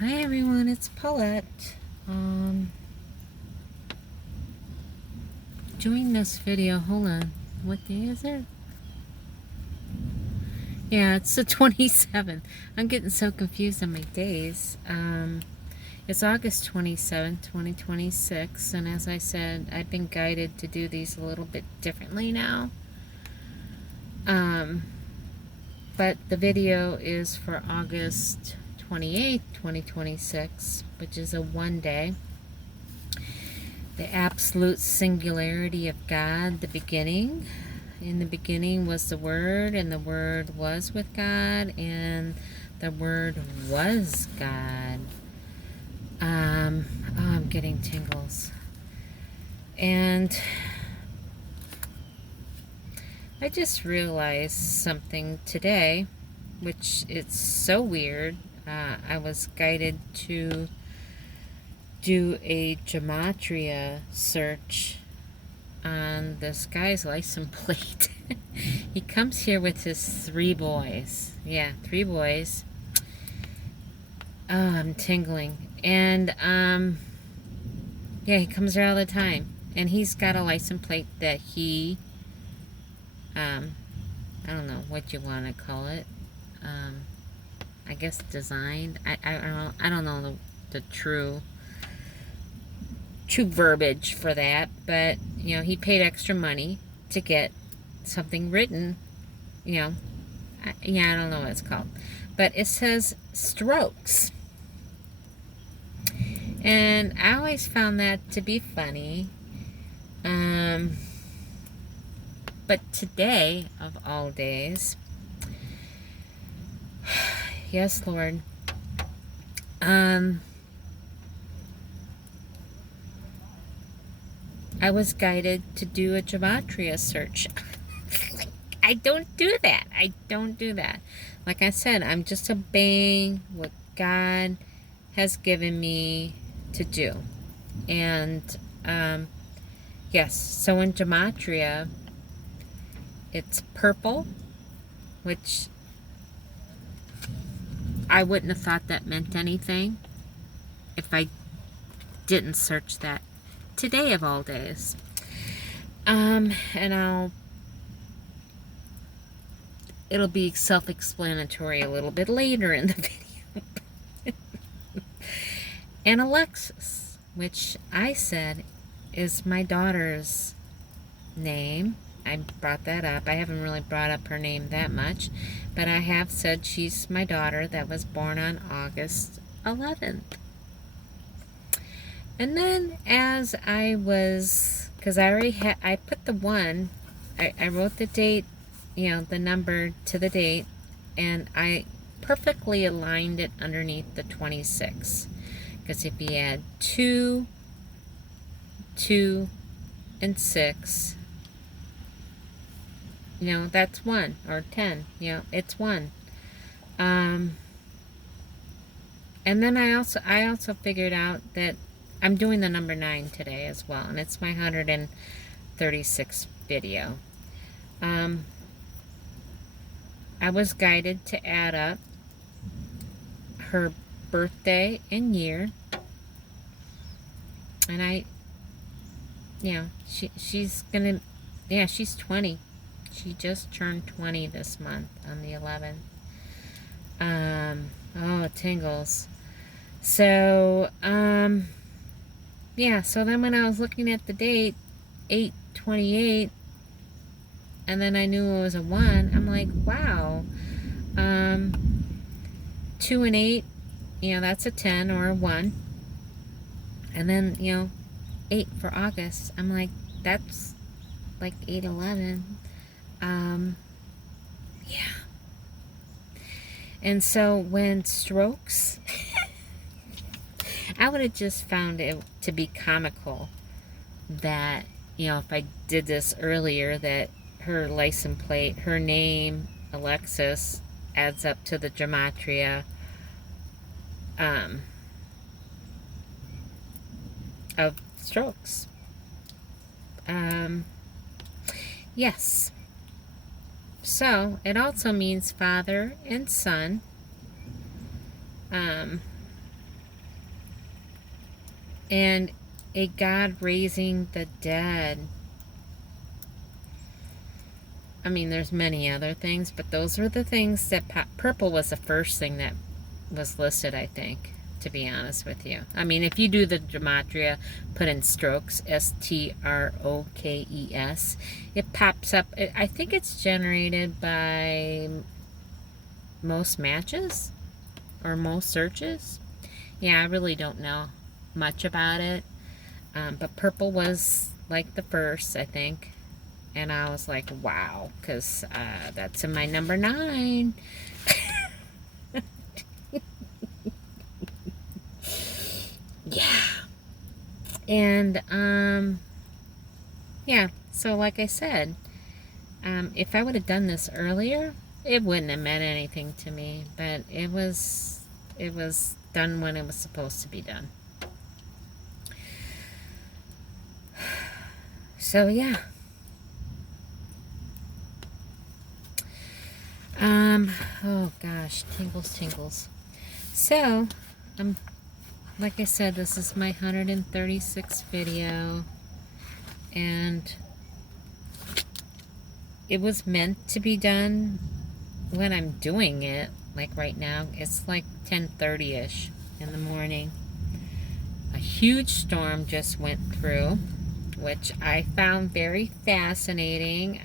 Hi everyone, it's Paulette. Doing this video, hold on, what day is it? Yeah, it's the 27th. I'm getting so confused on my days. It's August 27th, 2026, and as I said, I've been guided to do these a little bit differently now. But the video is for August 28th, 2026, which is a one day. The absolute singularity of God, the beginning. In the beginning was the Word, and the Word was with God, and the Word was God. Oh, I'm getting tingles. And I just realized something today, which it's so weird. I was guided to do a gematria search on this guy's license plate. He comes here with his 3 boys. Yeah, 3 boys. Oh, I'm tingling. And yeah, he comes here all the time. And he's got a license plate that he I don't know what you want to call it. I guess designed. I don't know the true verbiage for that, but you know, he paid extra money to get something written, you know. I don't know what it's called, but it says strokes, and I always found that to be funny. But today of all days, yes, Lord, I was guided to do a gematria search. I don't do that. I don't do that. Like I said, I'm just obeying what God has given me to do. And yes, so in gematria, it's purple, which I wouldn't have thought that meant anything if I didn't search that today of all days. And it'll be self-explanatory a little bit later in the video. And Alexis, which I said is my daughter's name. I brought that up. I haven't really brought up her name that much, but I have said she's my daughter that was born on August 11th. And then as I was, because I already had, I put the 1, I wrote the date, you know, the number to the date, and I perfectly aligned it underneath the 26. Because if you add 2, 2, and 6, you know, that's 1, or 10, you know, it's 1. And then I also figured out that I'm doing the number 9 today as well, and it's my 136th video. I was guided to add up her birthday and year, and you know, she's gonna, yeah, she's 20. She just turned 20 this month on the 11th. Oh, it tingles. So, yeah, so then when I was looking at the date, 8/28, and then I knew it was a 1, I'm like, wow. 2 and 8, you know, that's a 10 or a 1. And then, you know, 8 for August. I'm like, that's like 8/11. Yeah. And so when strokes, I would have just found it to be comical that, you know, if I did this earlier, that her license plate, her name, Alexis, adds up to the gematria of strokes. Yes. So, it also means father and son. and a God raising the dead. I mean, there's many other things, but those were the things that purple was the first thing that was listed, I think, to be honest with you. I mean, if you do the gematria, put in strokes, S-T-R-O-K-E-S, it pops up. I think it's generated by most matches or most searches. Yeah, I really don't know much about it, but purple was like the first, I think. And I was like, wow, because that's in my number 9. Yeah. And, yeah, so like I said, if I would have done this earlier, it wouldn't have meant anything to me. But it was done when it was supposed to be done. So, yeah. Oh gosh, tingles. So, like I said, this is my 136th video, and it was meant to be done when I'm doing it. Like right now, it's like 10:30ish in the morning. A huge storm just went through, which I found very fascinating.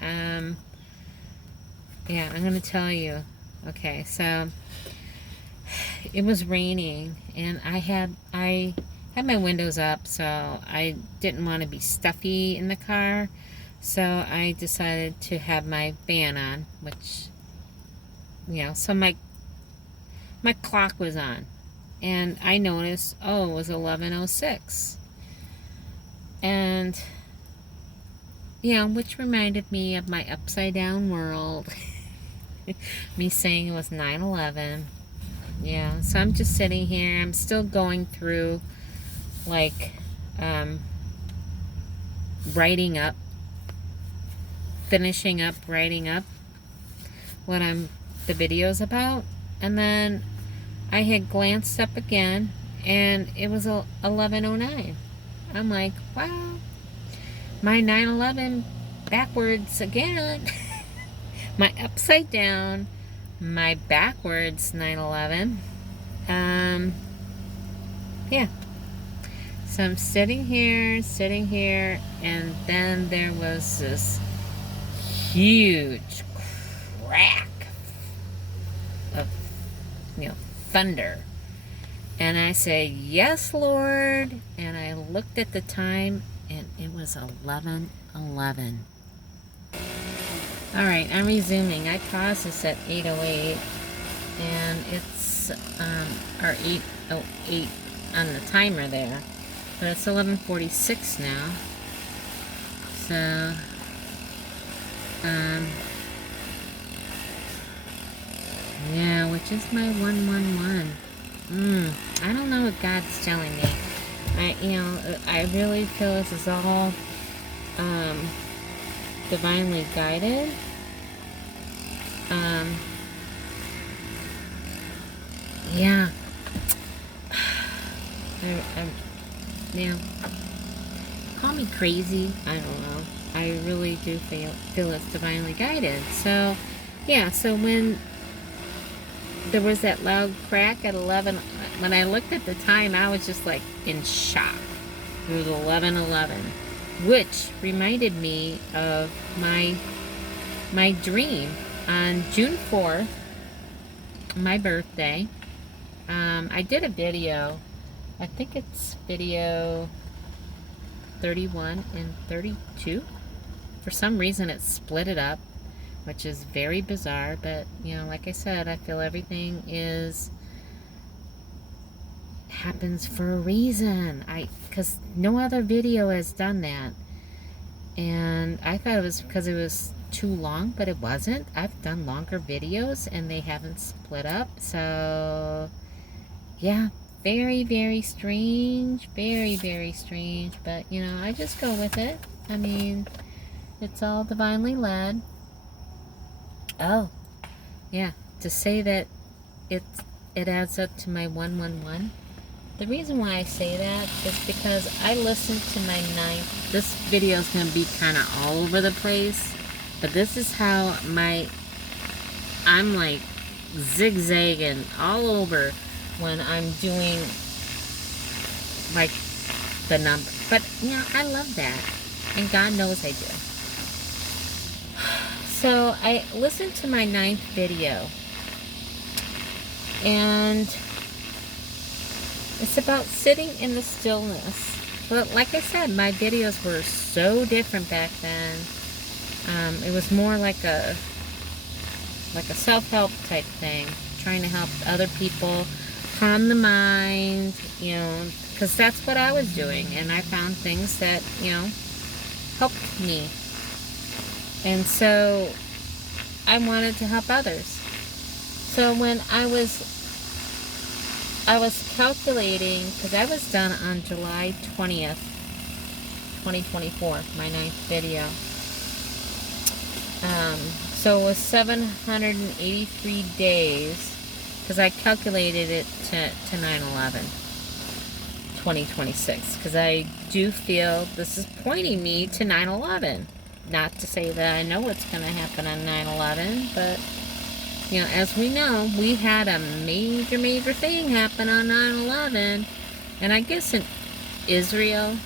Yeah, I'm gonna tell you. Okay, so it was raining, and I had my windows up, so I didn't want to be stuffy in the car, so I decided to have my fan on, which, you know, so my clock was on, and I noticed, oh, it was 11:06, and yeah, which reminded me of my upside down world. Me saying it was 9/11. Yeah, so I'm just sitting here. I'm still going through, like, writing up, finishing up, writing up what the video's about. And then I had glanced up again, and it was 11:09. I'm like, wow, my 9/11 backwards again. My upside down, my backwards 9/11. Yeah. So I'm sitting here, and then there was this huge crack of, you know, thunder. And I say, yes, Lord. And I looked at the time, and it was 11:11. Alright, I'm resuming. I paused this at 8:08, and it's, or 8:08 on the timer there, but it's 11:46 now. So, yeah, which is my 111. I don't know what God's telling me. I really feel this is all, divinely guided. Yeah. Yeah. Call me crazy. I don't know. I really do feel it's divinely guided. So, yeah. So when there was that loud crack at 11, when I looked at the time, I was just like in shock. It was 11:11, which reminded me of my dream on June 4th, my birthday. I did a video. I think it's video 31 and 32. For some reason, it split it up, which is very bizarre. But, you know, like I said, I feel everything happens for a reason. Because no other video has done that. And I thought it was because it was too long, but it wasn't. I've done longer videos, and they haven't split up. So, yeah, very, very strange. Very, very strange. But, you know, I just go with it. I mean, it's all divinely led. Oh, yeah. To say that it adds up to my 111. The reason why I say that is because I listened to my ninth. This video is going to be kind of all over the place, but this is how I'm like zigzagging all over when I'm doing like the number. But I love that, and God knows I do. So I listened to my ninth video, and it's about sitting in the stillness. But like I said, my videos were so different back then. It was more like a self-help type thing, trying to help other people calm the mind, because that's what I was doing, and I found things that, helped me. And so I wanted to help others. So when I was calculating, because I was done on July 20th, 2024, my ninth video. So it was 783 days, because I calculated it to 9/11/2026, because I do feel this is pointing me to 9/11. Not to say that I know what's going to happen on 9/11, but, as we know, we had a major thing happen on 9/11. And I guess in Israel,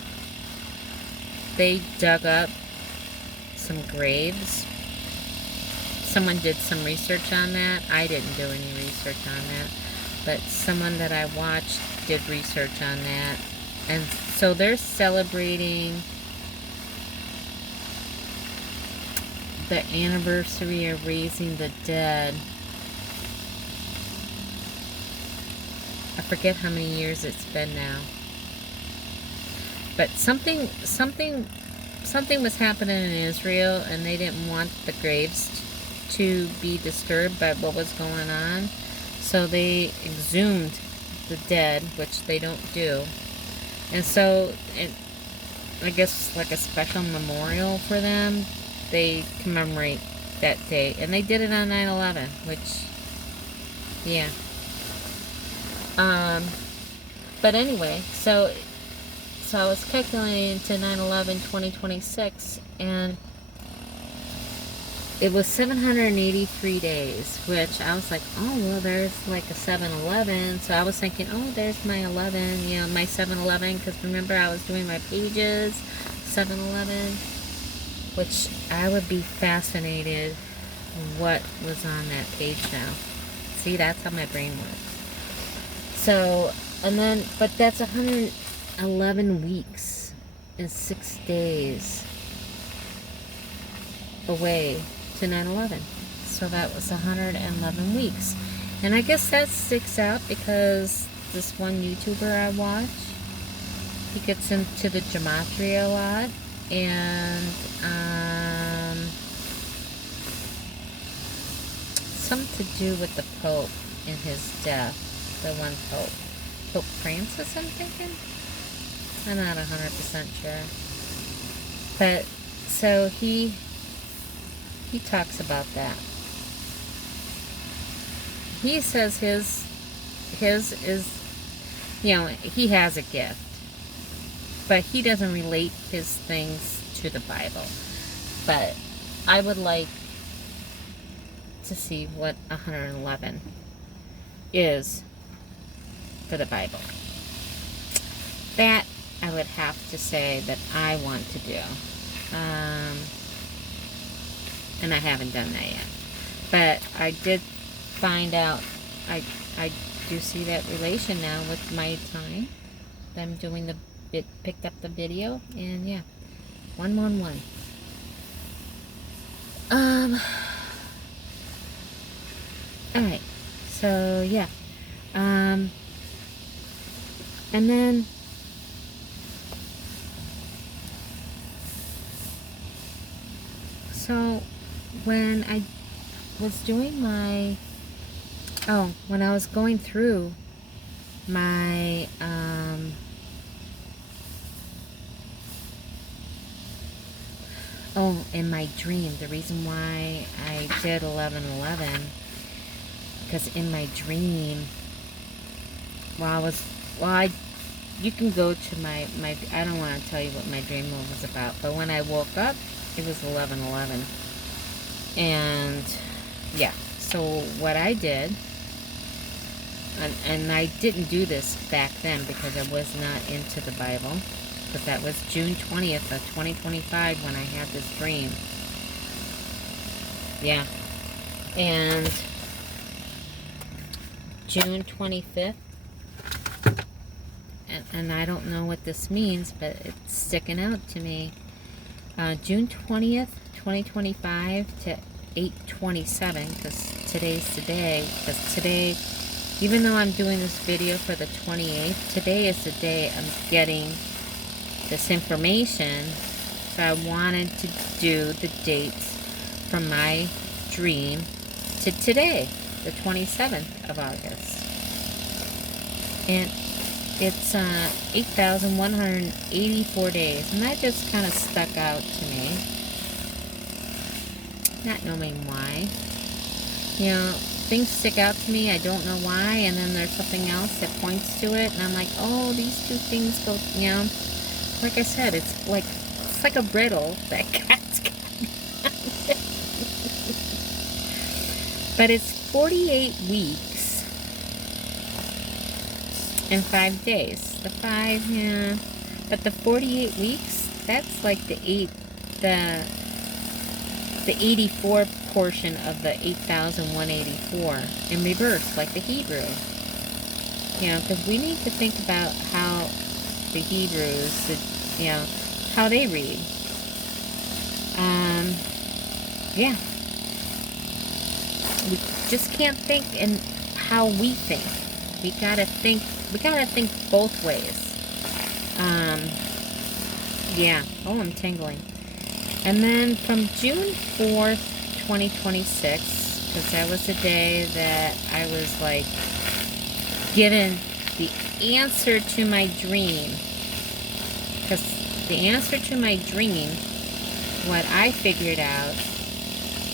they dug up some graves. Someone did some research on that. I didn't do any research on that. But someone that I watched did research on that. And so they're celebrating the anniversary of raising the dead. I forget how many years it's been now. But something was happening in Israel, and they didn't want the graves to be disturbed by what was going on. So they exhumed the dead, which they don't do. And so, I guess like a special memorial for them, they commemorate that day. And they did it on 9/11, which, yeah. But anyway, so I was calculating to 9/11/2026, and it was 783 days, which I was like, oh, well, there's like a 7-Eleven. So I was thinking, oh, there's my 11, my 7-Eleven, because remember I was doing my pages, 7-Eleven, which I would be fascinated what was on that page now. See, that's how my brain works. So, and then, but that's 111 weeks and 6 days away to 9/11. So that was 111 weeks. And I guess that sticks out because this one YouTuber I watch, he gets into the gematria a lot, and something to do with the Pope and his death. The one Pope. Pope Francis, I'm thinking? I'm not 100% sure. But, so he talks about that. He says his is, he has a gift. But he doesn't relate his things to the Bible. But I would like to see what 111 is for the Bible. That I would have to say that I want to do. And I haven't done that yet. But I did find out, I do see that relation now with my time. I'm doing picked up the video, and yeah, 111. Alright, so yeah. And then so when I was doing when I was going through my in my dream, the reason why I did 11/11, because in my dream, while I was well, you can go to my, I don't want to tell you what my dream was about, but when I woke up, it was 11:11. And, yeah, so what I did, and I didn't do this back then because I was not into the Bible, but that was June 20th of 2025 when I had this dream. Yeah. And June 25th, and I don't know what this means, but it's sticking out to me. June 20th, 2025 to 8/27, because today's the day. Because today, even though I'm doing this video for the 28th, today is the day I'm getting this information. So I wanted to do the dates from my dream to today, the 27th of August. And it's 8,184 days, and that just kind of stuck out to me, not knowing why. You know, things stick out to me, I don't know why, and then there's something else that points to it, and I'm like, oh, these two things go, you know, like I said, it's like a riddle that God's got. But it's 48 weeks and 5 days. The 5, yeah. But the 48 weeks, that's like the 84 portion of the 8,184 in reverse, like the Hebrew. You know, because we need to think about how the Hebrews, you know, how they read. Yeah. We just can't think in how we think. We gotta think both ways. Yeah. Oh, I'm tingling. And then from June 4th, 2026, because that was the day that I was like given the answer to my dream. Because the answer to my dream, what I figured out,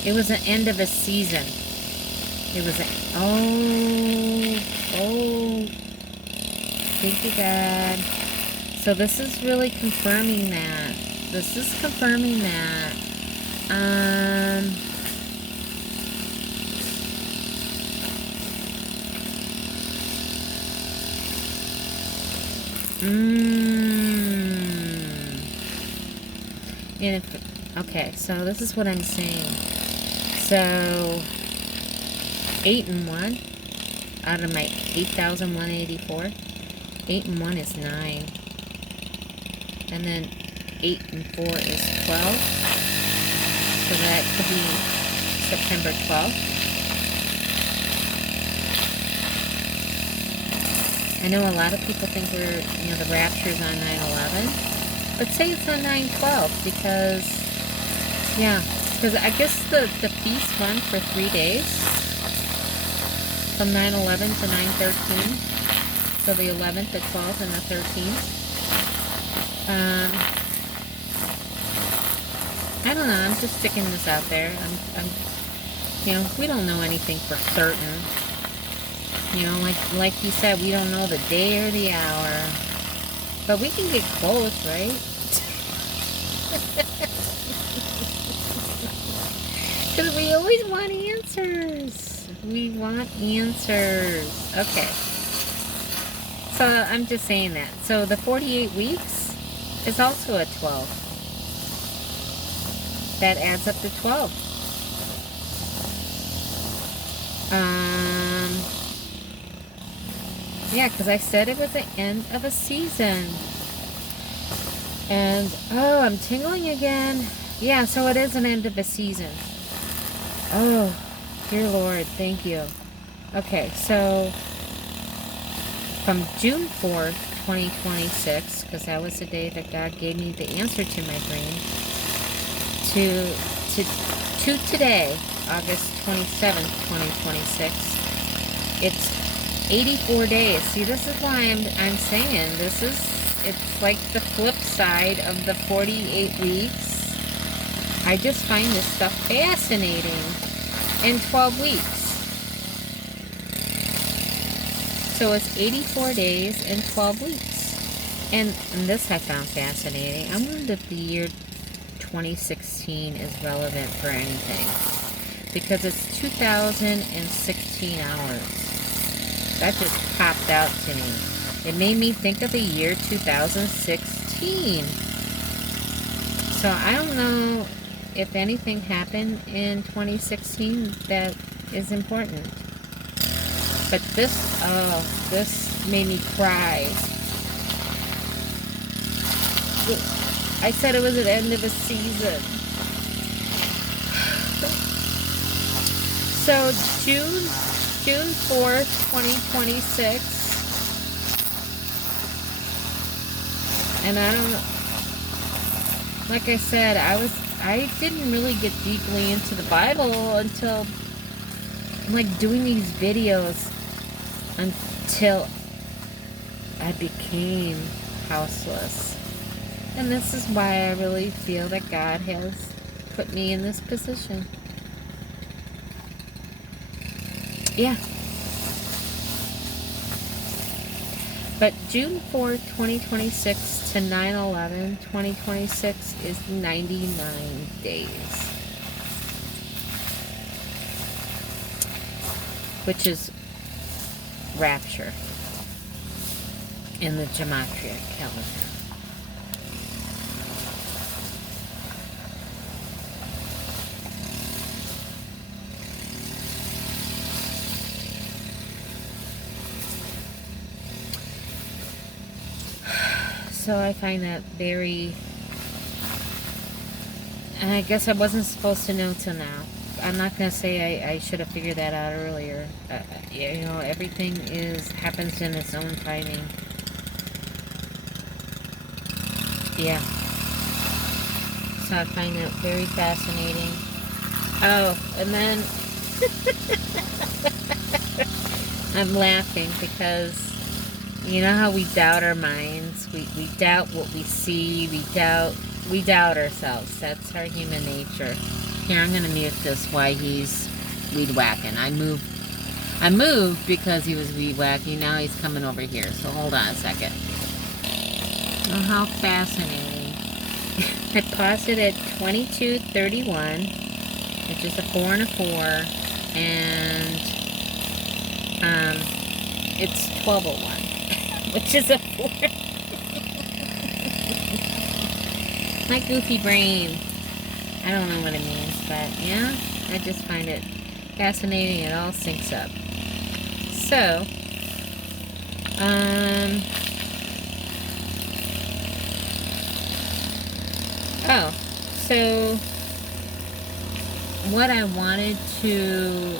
it was the end of a season. It was thank you, God. So this is really confirming that. This is confirming that. And okay, so this is what I'm saying. So 8 and 1 out of my 8,184. 8 and 1 is 9. And then 8 and 4 is 12. So that could be September 12th. I know a lot of people think the rapture's on 9/11. But say it's on 9/12 because, yeah, because I guess the feast run for 3 days. From 9/11 to 9/13. So the 11th, the 12th, and the 13th. I don't know. I'm just sticking this out there. We don't know anything for certain. Like you said, we don't know the day or the hour. But we can get close, right? Because we always want answers. We want answers. Okay. So I'm just saying that. So the 48 weeks is also a 12. That adds up to 12. Yeah, because I said it was the end of a season. And, oh, I'm tingling again. Yeah, so it is an end of a season. Oh, dear Lord, thank you. Okay, so from June 4th, 2026, because that was the day that God gave me the answer to my dream, to today, August 27th, 2026, it's 84 days. See, this is why I'm saying it's like the flip side of the 48 weeks. I just find this stuff fascinating. In 12 weeks. So it's 84 days and 12 weeks. And this I found fascinating. I wonder if the year 2016 is relevant for anything. Because it's 2016 hours. That just popped out to me. It made me think of the year 2016. So I don't know if anything happened in 2016 that is important. But this made me cry. I said it was the end of a season. So June 4th, 2026. And I don't know. Like I said, I didn't really get deeply into the Bible until like doing these videos until I became houseless. And this is why I really feel that God has put me in this position. Yeah. But June 4th, 2026 to 9/11/2026 is 99 days. Which is rapture in the Gematria calendar. So I find that very, and I guess I wasn't supposed to know till now. I'm not going to say I should have figured that out earlier. You know, everything happens in its own timing. Yeah. So I find that very fascinating. Oh, and then I'm laughing because you know how we doubt our minds? We doubt what we see. We doubt ourselves. That's our human nature. Here, I'm going to mute this while he's weed whacking. I moved because he was weed whacking. Now he's coming over here. So hold on a second. Oh, how fascinating. I paused it at 22:31, which is a 4 and a 4. And it's 12:01. Which is a 4. My goofy brain. I don't know what it means, but yeah, I just find it fascinating. It all syncs up. So, so what I wanted to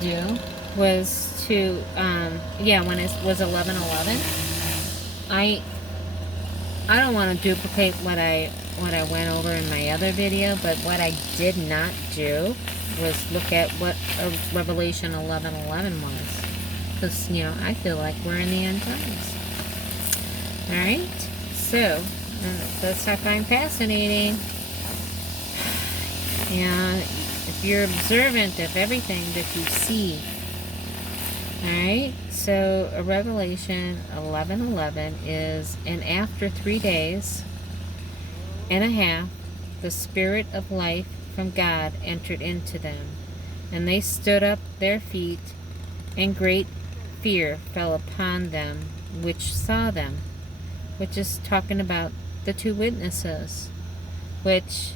do was to, when it was 11/11, I don't want to duplicate what I went over in my other video, but what I did not do was look at what Revelation 11:11 was, because, you know, I feel like we're in the end times. Alright, so, that's what I find fascinating. Yeah, if you're observant of everything that you see. Alright, so a Revelation 11:11 is, and after 3 days and a half, the Spirit of life from God entered into them, and they stood up their feet, and great fear fell upon them which saw them, which is talking about the two witnesses, which,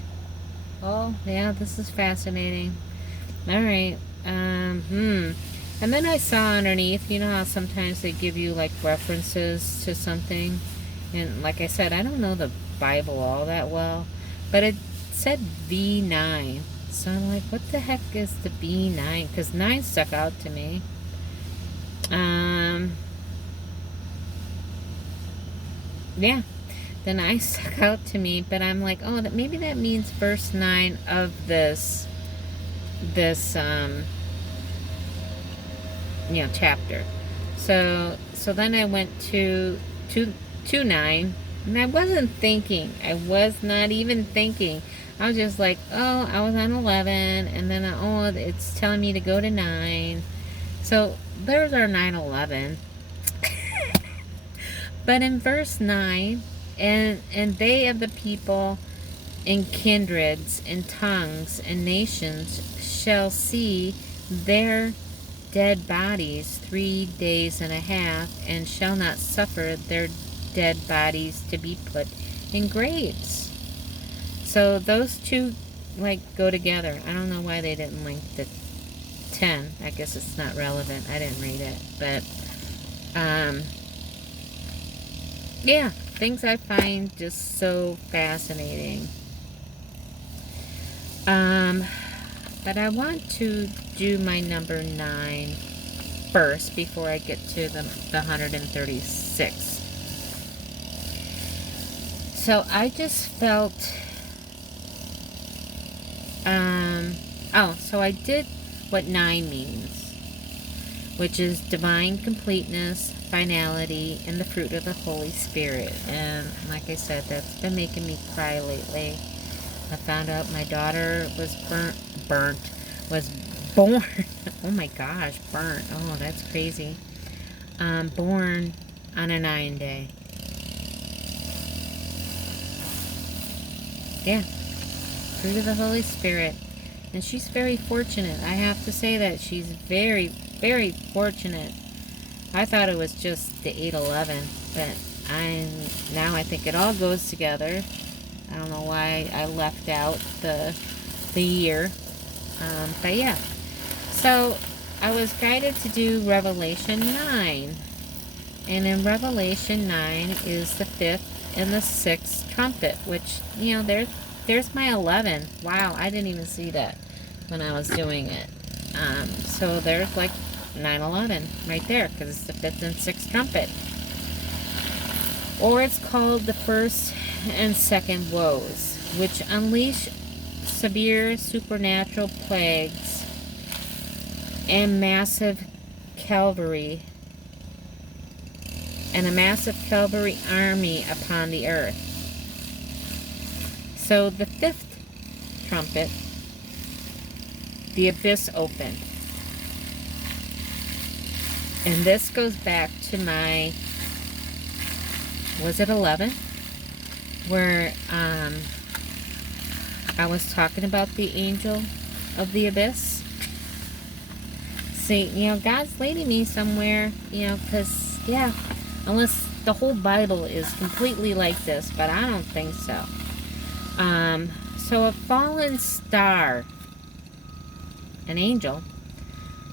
oh yeah, this is fascinating. Alright, and then I saw underneath, you know how sometimes they give you like references to something, and like I said, I don't know the Bible all that well, but it said V9, so I'm like, what the heck is the V9? Because 9 stuck out to me. Yeah, the 9 stuck out to me, but I'm like, oh, maybe that means verse 9 of this chapter. So then I went to 9, and I wasn't thinking. I was not even thinking. I was just like, oh, I was on 11, and then it's telling me to go to 9, So there's our 9/11. But in verse 9, and they of the people and kindreds and tongues and nations shall see their dead bodies 3 days and a half, and shall not suffer their dead bodies to be put in graves. So those two go together. I don't know why they didn't link the 10. I guess it's not relevant. I didn't read it. But yeah, things I find just so fascinating. But I want to do my number 9 first before I get to the 136. So I just felt, so I did what 9 means, which is divine completeness, finality, and the fruit of the Holy Spirit. And like I said, that's been making me cry lately. I found out my daughter was was born, oh my gosh, burnt, oh that's crazy, born on a 9 day. Yeah, fruit of the Holy Spirit. And she's very fortunate. I have to say that she's very, very fortunate. I thought it was just the 8/11, but now I think it all goes together. I don't know why I left out the year. But yeah. So I was guided to do Revelation 9. And in Revelation 9 is the 5th and the 6th trumpet, which, there's my 11. Wow, I didn't even see that when I was doing it. So there's 9/11 right there, because it's the 5th and 6th trumpet. Or it's called the first and second woes, which unleash severe supernatural plagues and massive Calvary and a massive Calvary army upon the earth. So the 5th trumpet, the abyss opened. And this goes back to my, was it 11? Where I was talking about the angel of the abyss. See, God's leading me somewhere, because, unless the whole Bible is completely like this, but I don't think so. So a fallen star, an angel,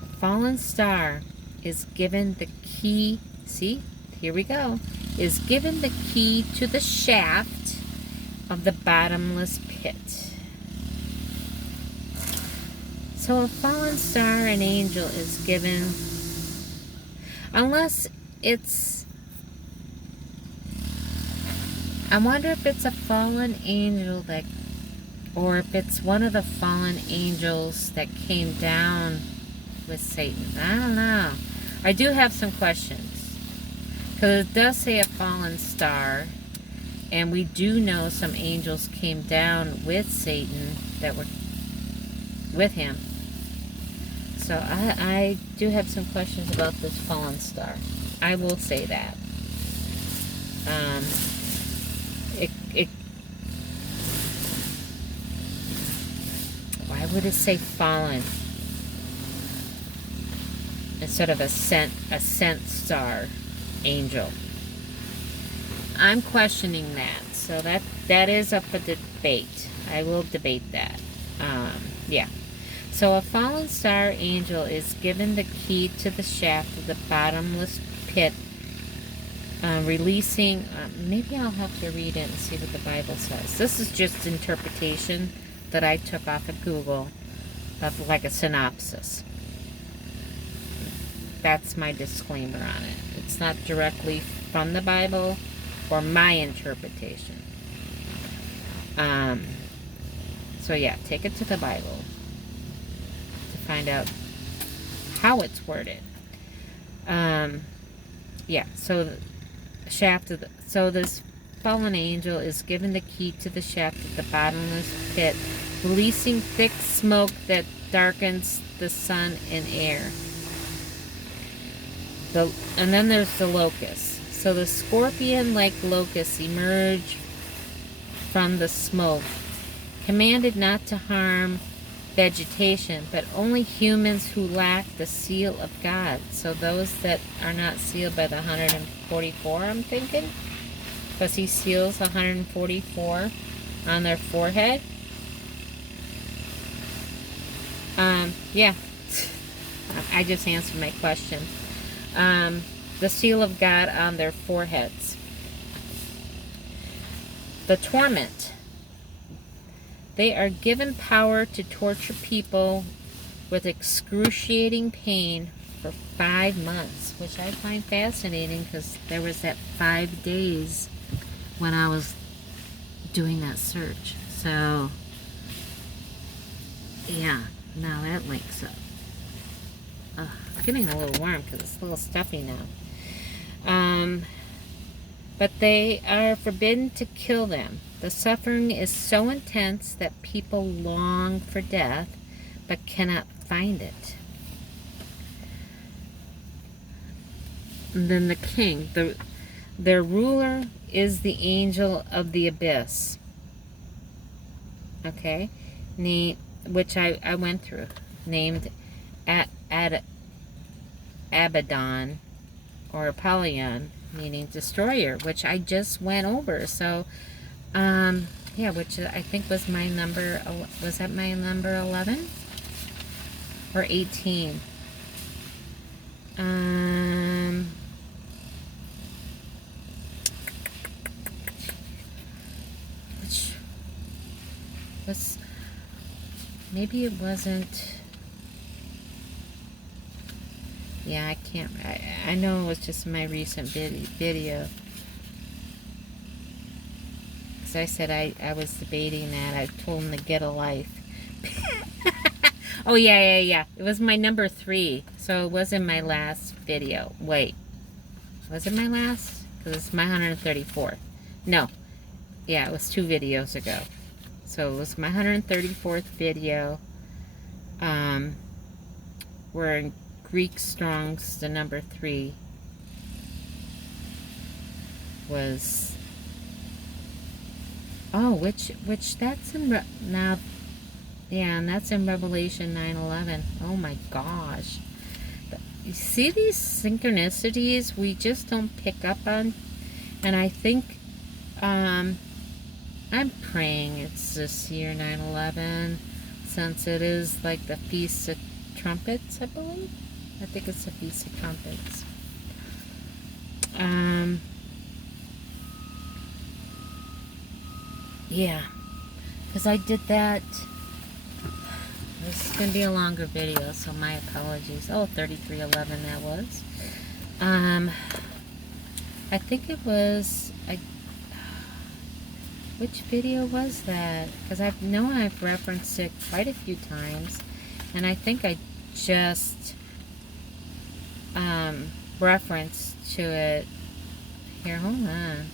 a fallen star is given the key, see, here we go, is given the key to the shaft of the bottomless pit. So a fallen star, an angel, is given, unless it's, I wonder if it's a fallen angel that, or if it's one of the fallen angels that came down with Satan. I don't know. I do have some questions, because it does say a fallen star, and we do know some angels came down with Satan that were with him. So I do have some questions about this fallen star. I will say that. Why would it say fallen instead of a sent star angel? I'm questioning that. So that is up for debate. I will debate that. Yeah. So a fallen star angel is given the key to the shaft of the bottomless pit, releasing, maybe I'll have to read it and see what the Bible says. This is just interpretation that I took off of Google, of like a synopsis. That's my disclaimer on it. It's not directly from the Bible or my interpretation. So yeah, take it to the Bible to find out how it's worded. Yeah, so the shaft of so this fallen angel is given the key to the shaft of the bottomless pit, releasing thick smoke that darkens the sun and air. And then there's the locusts. So the scorpion-like locusts emerge from the smoke, commanded not to harm vegetation, but only humans who lack the seal of God. So those that are not sealed by the 144, I'm thinking, because he seals 144 on their forehead. Yeah, I just answered my question. The seal of God on their foreheads. The torment. They are given power to torture people with excruciating pain for 5 months, which I find fascinating because there was that 5 days when I was doing that search. So, yeah, now that links up. It's getting a little warm because it's a little stuffy now. But they are forbidden to kill them. The suffering is so intense that people long for death but cannot find it. And then the king, their ruler is the angel of the abyss. Okay? Which I went through. Named Abaddon or Apollyon, meaning destroyer, which I just went over. So, yeah, which I think was my number. Was that my number 11 or 18? Which was, maybe it wasn't. Yeah, I can't. I know it was just my recent video. Because I said I was debating that. I told him to get a life. Oh, yeah. It was my number 3. So it wasn't my last video. Wait. Was it my last? Because it's my 134th. No. Yeah, it was 2 videos ago. So it was my 134th video. Where in Greek Strong's, the number 3 was, which that's in now, yeah, and that's in Revelation 9:11. Oh my gosh, you see these synchronicities we just don't pick up on, and I think I'm praying it's this year 9/11, since it is like the Feast of Trumpets, I believe. I think it's the Feast of Trumpets. Yeah, because I did that. This is going to be a longer video, so my apologies. Oh, 33:11 that was. I think it was, which video was that? Because I've referenced it quite a few times, and I think I just reference to it here. Hold on.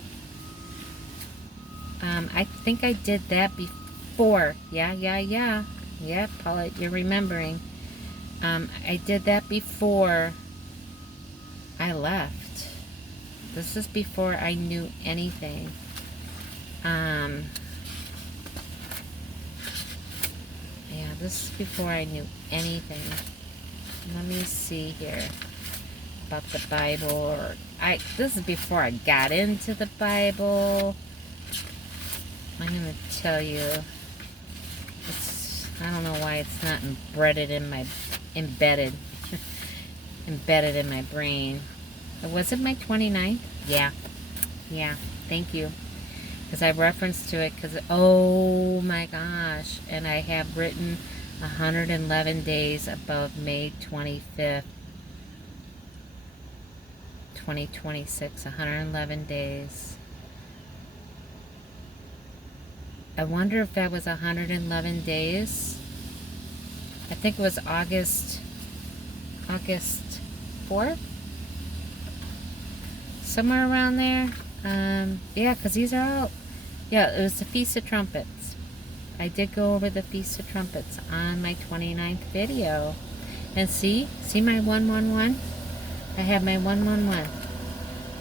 I think I did that before. Yeah, Paula, you're remembering. I did that before I left. This is before I knew anything. Yeah, this is before I knew anything. Let me see here about the Bible, or this is before I got into the Bible. I'm gonna tell you, I don't know why it's not embedded in my brain. Was it my 29th? Yeah, thank you, because I referenced to it, because oh my gosh, and I have written 111 days above May 25th, 2026, 111 days. I wonder if that was 111 days. I think it was August 4th? Somewhere around there. Yeah, because these are all, yeah, it was the Feast of Trumpets. I did go over the Feast of Trumpets on my 29th video. And see my 111? I have my 111.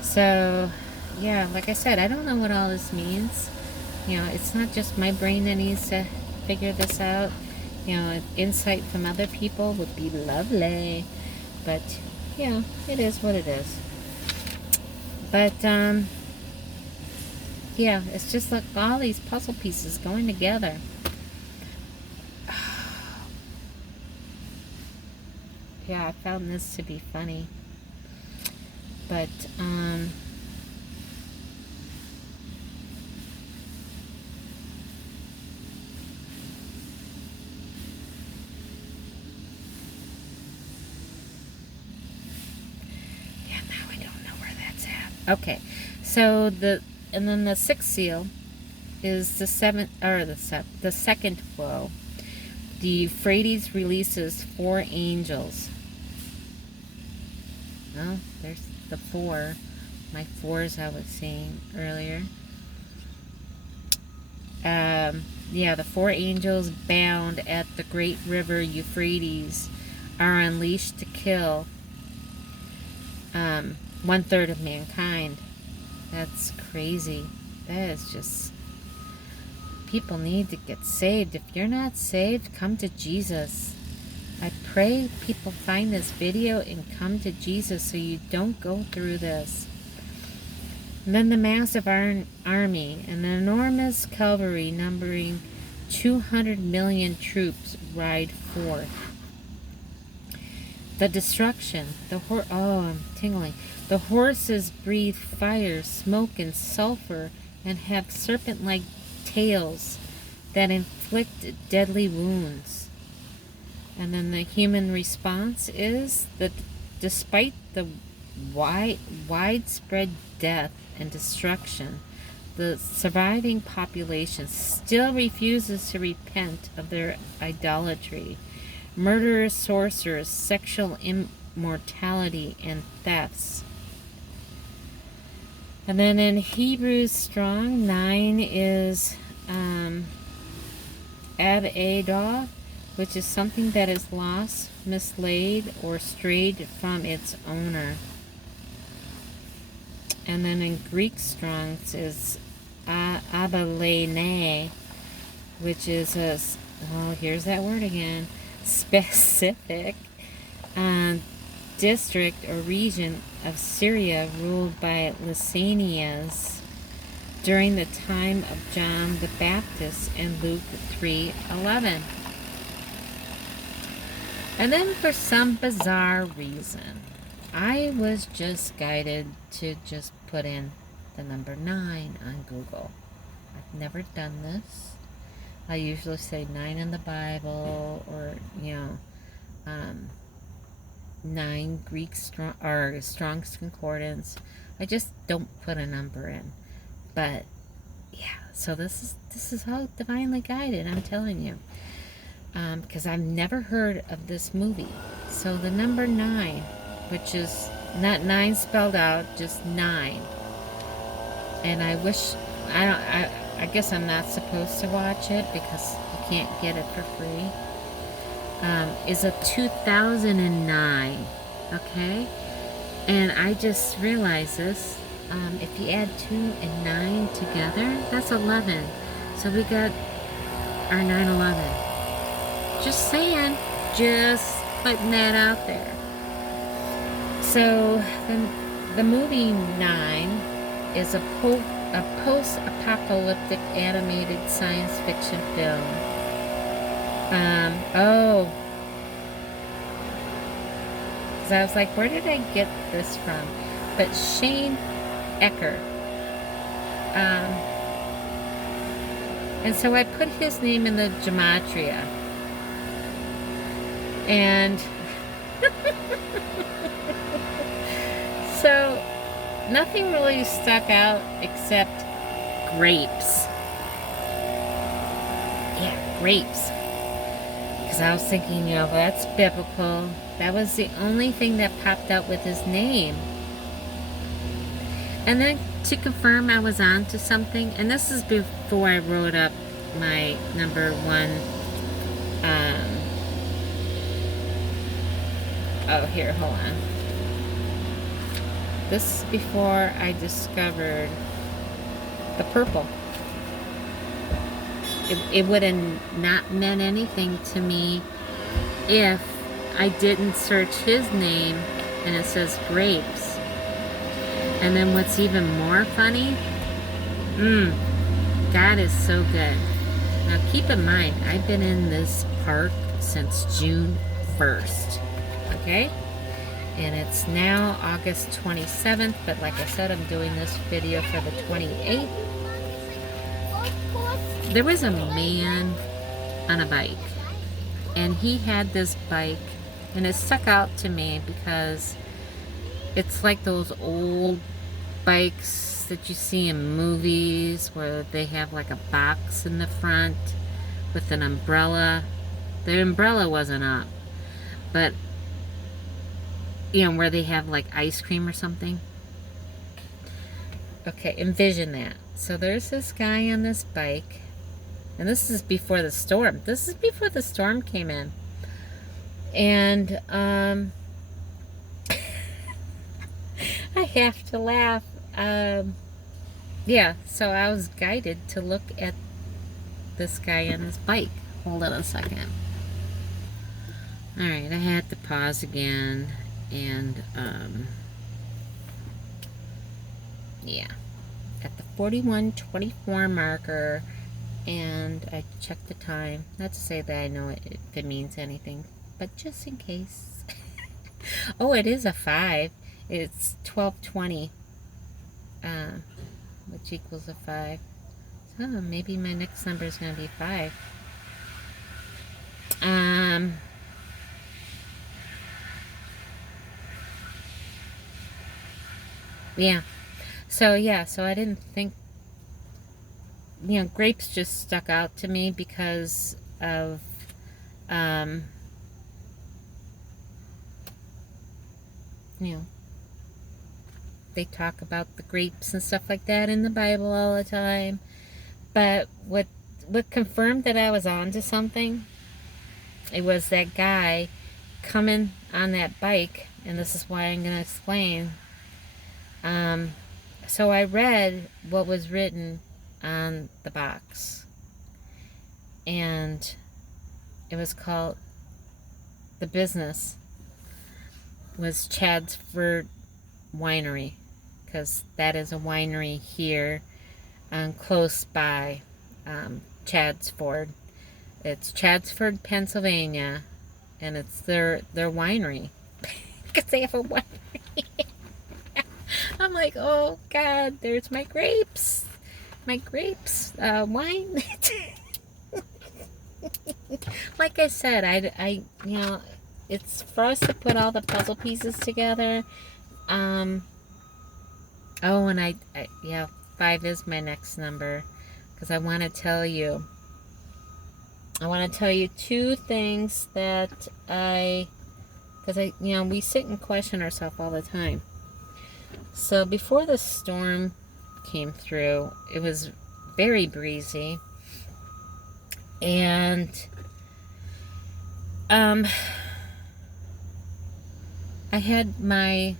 So, yeah, like I said, I don't know what all this means. You know, it's not just my brain that needs to figure this out. You know, insight from other people would be lovely. But, you know, it is what it is. But, yeah, it's just like all these puzzle pieces going together. Yeah, I found this to be funny. But, yeah, now I don't know where that's at. Okay, so and then the sixth seal is the second woe. The Euphrates releases 4 angels. Well, there's the 4. My 4s I was saying earlier. Yeah, the 4 angels bound at the great river Euphrates are unleashed to kill 1/3 of mankind. That's crazy. That is just... People need to get saved. If you're not saved, come to Jesus. I pray people find this video and come to Jesus so you don't go through this. And then the massive army, an enormous cavalry numbering 200 million troops ride forth. The destruction, oh, I'm tingling. The horses breathe fire, smoke, and sulfur, and have serpent-like tails that inflict deadly wounds. And then the human response is that despite the widespread death and destruction, the surviving population still refuses to repent of their idolatry, murderous sorcerers, sexual immortality, and thefts. And then in Hebrews Strong, 9 is Ab-Adah, which is something that is lost, mislaid, or strayed from its owner. And then in Greek Strong's is Abalene, which is here's that word again, specific district or region of Syria ruled by Lysanias during the time of John the Baptist in Luke 3:11. And then for some bizarre reason, I was just guided to just put in the number 9 on Google. I've never done this. I usually say 9 in the Bible, or, 9 Greek Strong's Concordance. I just don't put a number in. But yeah, so this is how divinely guided, I'm telling you. Because I've never heard of this movie. So the number 9, which is not 9 spelled out, just 9. And I wish, I guess I'm not supposed to watch it because you can't get it for free. Is a 2009, okay? And I just realized this. If you add 2 and 9 together, that's 11. So we got our 9/11. Just saying, just putting that out there. So the movie 9 is a post-apocalyptic animated science fiction film. Because I was like, where did I get this from? But Shane Ecker. And so I put his name in the gematria. And so nothing really stuck out except grapes. Yeah, grapes. Because I was thinking, that's biblical. That was the only thing that popped out with his name. And then to confirm I was on to something, and this is before I wrote up my number 1, here, hold on. This is before I discovered the purple. It would have not meant anything to me if I didn't search his name and it says grapes. And then what's even more funny, God is so good. Now keep in mind, I've been in this park since June 1st, okay? And it's now August 27th, but like I said, I'm doing this video for the 28th. There was a man on a bike, and he had this bike, and it stuck out to me because it's like those old bikes that you see in movies where they have like a box in the front with an umbrella. The umbrella wasn't up, but you know, where they have like ice cream or something. Okay, envision that. So there's this guy on this bike, and this is before the storm. This is before the storm came in. And I have to laugh. Yeah, so I was guided to look at this guy on his bike. Hold on a second. Alright, I had to pause again, and yeah, at the 41:24 marker, and I checked the time. Not to say that I know if it means anything, but just in case. Oh, it is a 5. It's 12:20, which equals a 5. So maybe my next number is going to be 5. Yeah. So I didn't think, you know, grapes just stuck out to me because of, you know, they talk about the grapes and stuff like that in the Bible all the time. But what confirmed that I was onto something, it was that guy coming on that bike, and this is why I'm going to explain. So I read what was written on the box, and it was called, the business was Chadsford Winery, because that is a winery here close by Chadsford. It's Chadsford, Pennsylvania, and it's their winery. Because they have a winery. I'm like, oh God, there's my grapes. My grapes, wine. Like I said, I, you know, it's for us to put all the puzzle pieces together. Oh, and yeah, 5 is my next number, because I want to tell you 2 things that because you know, we sit and question ourselves all the time. So before the storm came through, it was very breezy, and I had my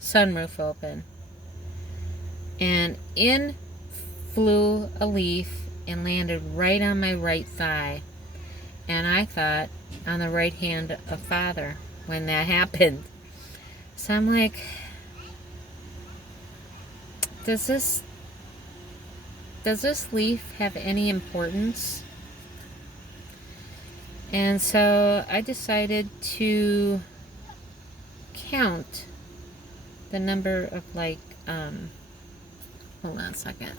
sunroof open, and in flew a leaf and landed right on my right thigh, and I thought on the right hand of Father when that happened. So I'm like, does this leaf have any importance? And so I decided to count the number of, like, hold on a second.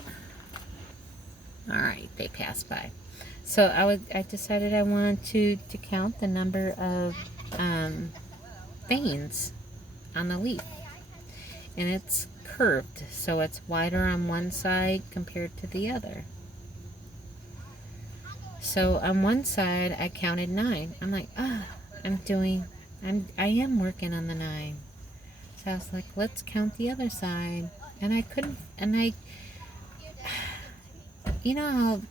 Alright, they passed by. So I decided I wanted to count the number of veins on the leaf. And it's curved, so it's wider on one side compared to the other. So on one side I counted 9. I'm like, I am working on the 9. So I was like, let's count the other side. And I couldn't, and you know how,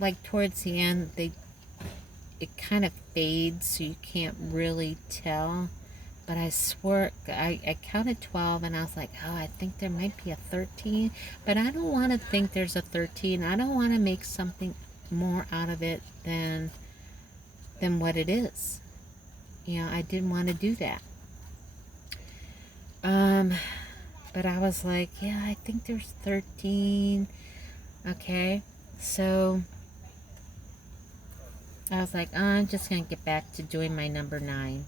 like, towards the end, it kind of fades, so you can't really tell. but I swore, I counted 12, and I was like, oh, I think there might be a 13, but I don't want to think there's a 13. I don't want to make something more out of it than what it is. You know, I didn't want to do that. But I was like, yeah, I think there's 13. Okay, so I was like, oh, I'm just going to get back to doing my number 9.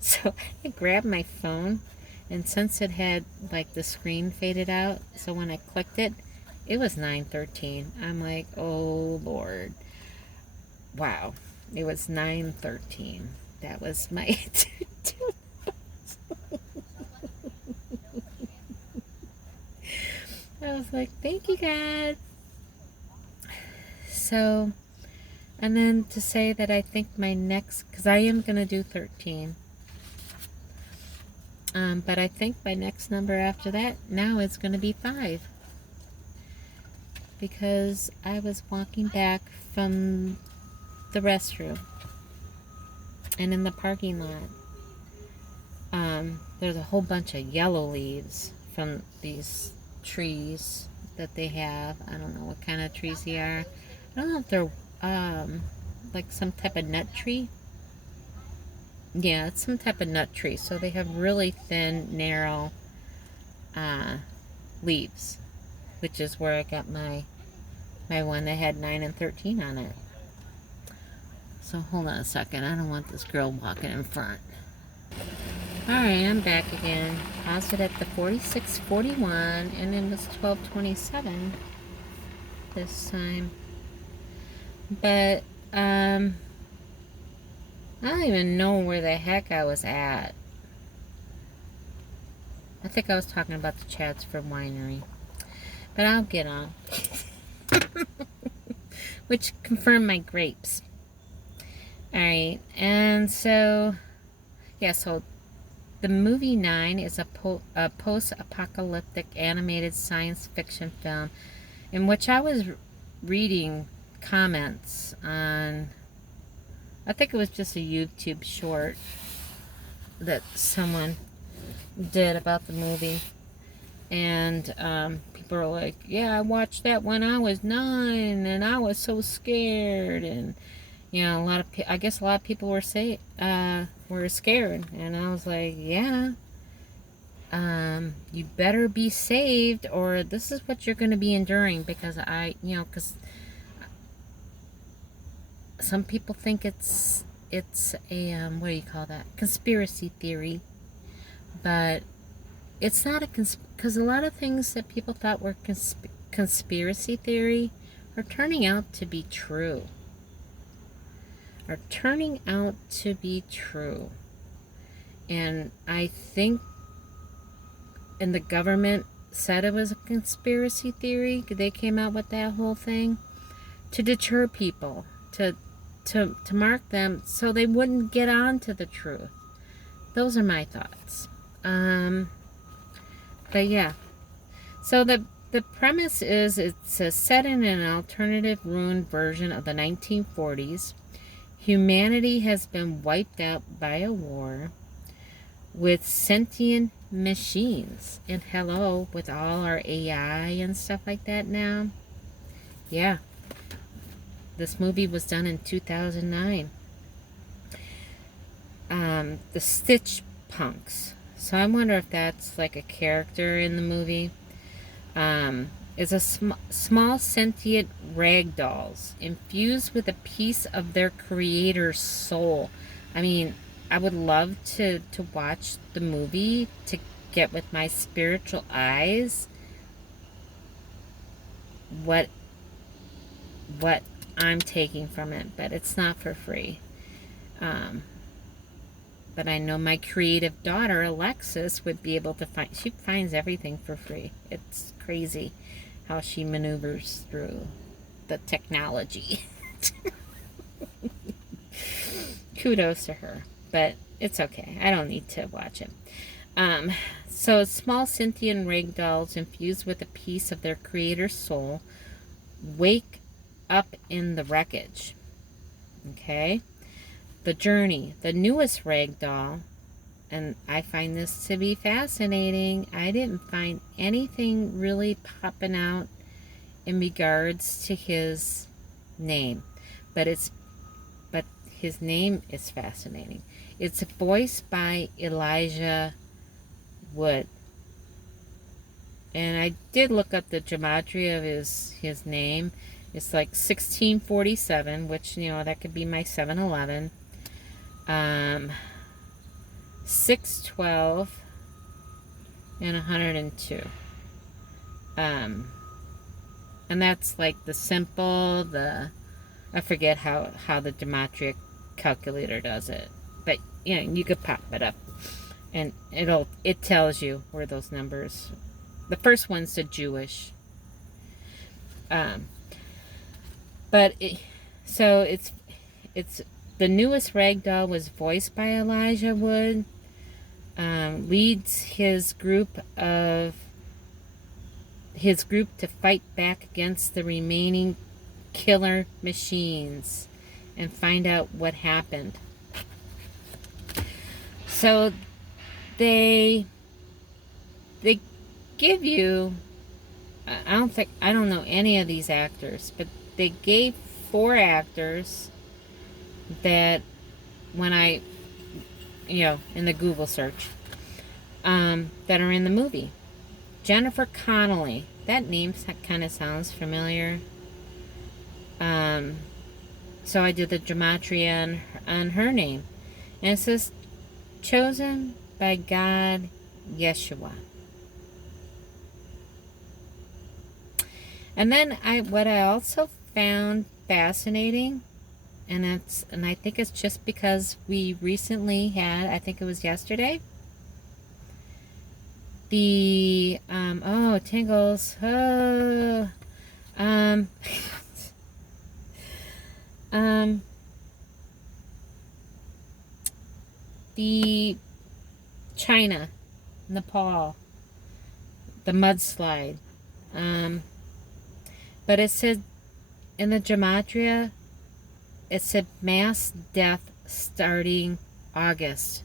So I grabbed my phone, and since it had, like, the screen faded out, so when I clicked it, it was 9:13. I'm like, oh, Lord. Wow. It was 9:13. That was my... I was like, thank you, God. So, and then to say that I think my next, because I am going to do 13. But I think my next number after that now is going to be 5. Because I was walking back from the restroom. And in the parking lot, there's a whole bunch of yellow leaves from these trees that they have. I don't know what kind of trees they are. I don't know if they're like some type of nut tree. Yeah, it's some type of nut tree. So they have really thin, narrow leaves, which is where I got my one that had 9 and 13 on it. So hold on a second. I don't want this girl walking in front. Alright, I'm back again. Paused it at the 46:41, and it was 12:27 this time. But I don't even know where the heck I was at. I think I was talking about the Chadsford Winery. But I'll get on. Which confirmed my grapes. Alright, and so, yeah, so the movie 9 is a post-apocalyptic animated science fiction film in which I was reading comments on, I think it was just a YouTube short that someone did about the movie. And people are like, yeah, I watched that when I was 9 and I was so scared. And you know, I guess a lot of people were scared, and I was like, yeah, you better be saved, or this is what you're going to be enduring, because because some people think it's a what do you call that, conspiracy theory, but it's not because a lot of things that people thought were conspiracy theory are turning out to be true. And I think, and the government said it was a conspiracy theory. They came out with that whole thing to deter people, to mark them so they wouldn't get on to the truth. Those are my thoughts. But yeah, so the premise is it's set in an alternative ruined version of the 1940s. Humanity has been wiped out by a war with sentient machines. And hello, with all our AI and stuff like that now. Yeah. This movie was done in 2009. The Stitch Punks. So I wonder if that's like a character in the movie. Is a small sentient rag dolls infused with a piece of their creator's soul. I mean, I would love to watch the movie to get with my spiritual eyes what I'm taking from it, but it's not for free. But I know my creative daughter, Alexis, would be able to she finds everything for free. It's crazy how she maneuvers through the technology. Kudos to her, but it's okay. I don't need to watch it. So small sentient rag dolls infused with a piece of their creator's soul wake up in the wreckage. Okay? The Journey, the newest rag doll, and I find this to be fascinating. I didn't find anything really popping out in regards to his name, but his name is fascinating. It's voiced by Elijah Wood. And I did look up the gematria of his name. It's like 1647, which, you know, that could be my 7-Eleven. 612 and 102. And that's like the simple, I forget how the gematria calculator does it. But, you know, you could pop it up and it tells you where those numbers. The first one's the Jewish. So it's the newest ragdoll was voiced by Elijah Wood. Leads his group to fight back against the remaining killer machines and find out what happened. So they give you, I don't know any of these actors, but they gave 4 actors that when I, in the Google search, that are in the movie. Jennifer Connelly, that name kind of sounds familiar. So I did the gematria on her name, and it says, chosen by God, Yeshua. And then what I also found fascinating, and I think it's just because we recently had, I think it was yesterday, the tingles, the China, Nepal, the mudslide. But it said in the gematria, it said mass death starting August.